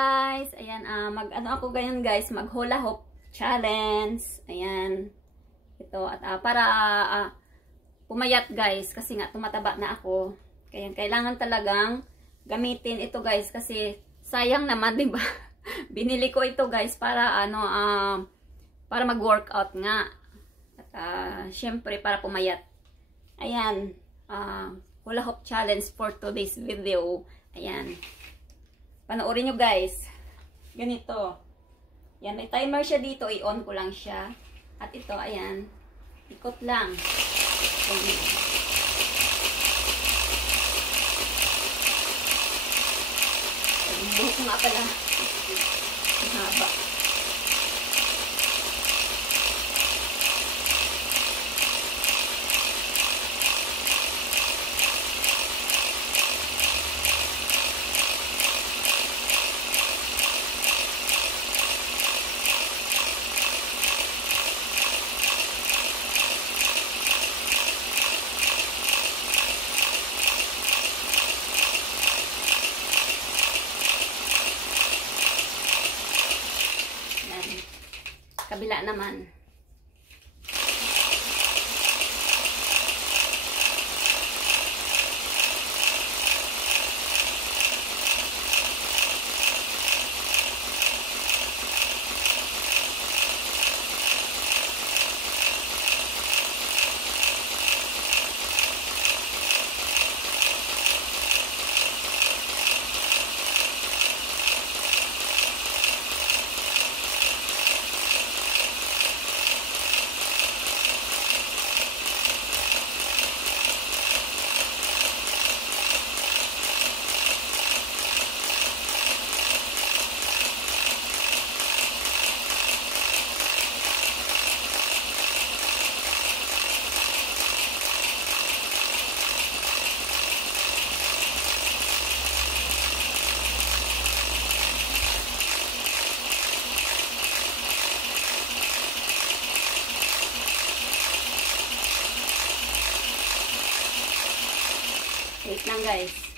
Guys, ayan, mag-ano ako ganyan guys, mag hula hoop challenge. Ayan, ito, at para pumayat guys, kasi nga tumataba na ako. Kaya kailangan talagang gamitin ito guys, kasi sayang naman, di ba? Binili ko ito guys para para mag-workout nga. At syempre para pumayat. Ayan, hula hoop challenge for today's video. Ayan. Panoorin nyo guys. Ganito. Yan, may timer siya dito. I-on ko lang siya. At ito, ayan. Ikot lang. Buhok nga pala. Haba. Kabila naman. Wait lang guys.